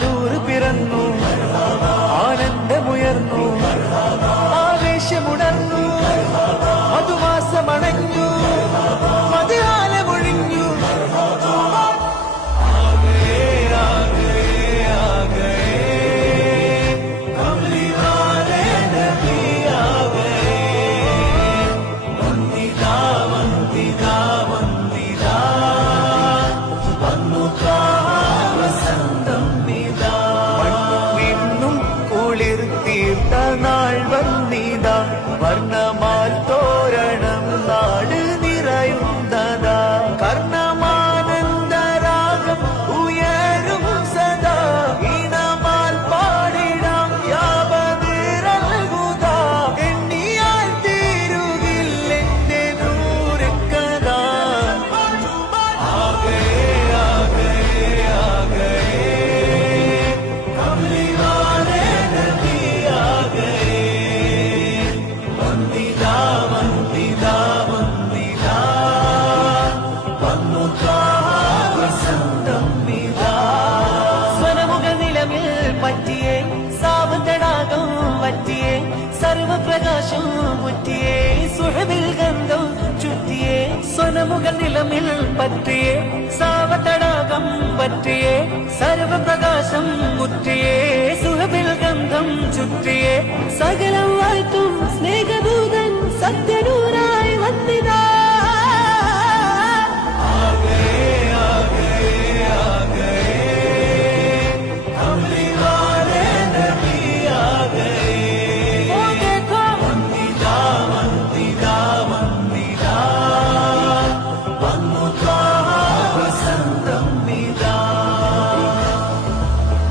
നൂറ് പിറന്നു, ആനന്ദമുയർന്നു, ആവേശമുണർന്നു, മധുമാസമണഞ്ഞു, മധുകാലമൊഴിഞ്ഞു. നാൾ വന്നിതാ, വർണ്ണമാൽ തോരണം നാട് നിറയുന്നതാ. കർണമാനന്ദരാഗം ഉയരും സദാ, ഈണമാൽ പാടിടാം യാവതിരൽഹുദാ. എണ്ണിയാൽ തീരുകില്ലെന്റെ നൂറുകഥ. ആഗേ ആഗേ ആഗേ കമലിവാലേ നബി ആഗേ. വന്ദിതാ വന്ദിതാ വന്ദിതാ, വന്നു വസന്തം ഇതാ. സ്വരമുഖ നിലമിൽ പറ്റിയേ, സാവതടാകം പറ്റിയേ, സർവപ്രകാശം മുറ്റിയേ, സുഹബിൽ ഗന്ധം ചുറ്റിയേ. സ്വനമുഖ നിലമിൽ പറ്റിയേ, സാവതടാകം പറ്റിയേ, സർവപ്രകാശം മുറ്റിയേ, സുഹബിൽ ഗന്ധം ചുറ്റിയേ. സകലം വാഴ്ത്തും സ്നേഹദൂതൻ സത്യനൂരായി വന്നിതാ.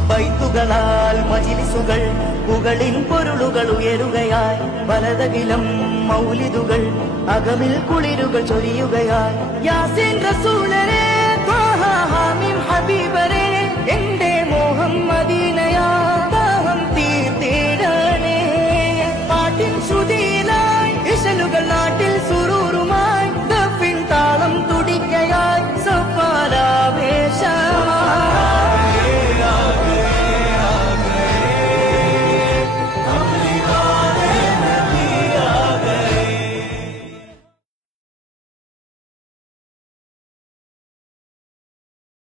ബൈത്തുകളാൽ മജിലിസുകൾ, പുകളിൻ പൊരുളുകൾ ഉയരുകയായി, വലതകിലം മൗലിദുകൾ, അകമിൽ കുളിരുകൾ ചൊരിയുകയായി. യാസീൻ റസൂലരേ, ത്വാഹ ഹാമിം ഹബീബരേ, എന്റെ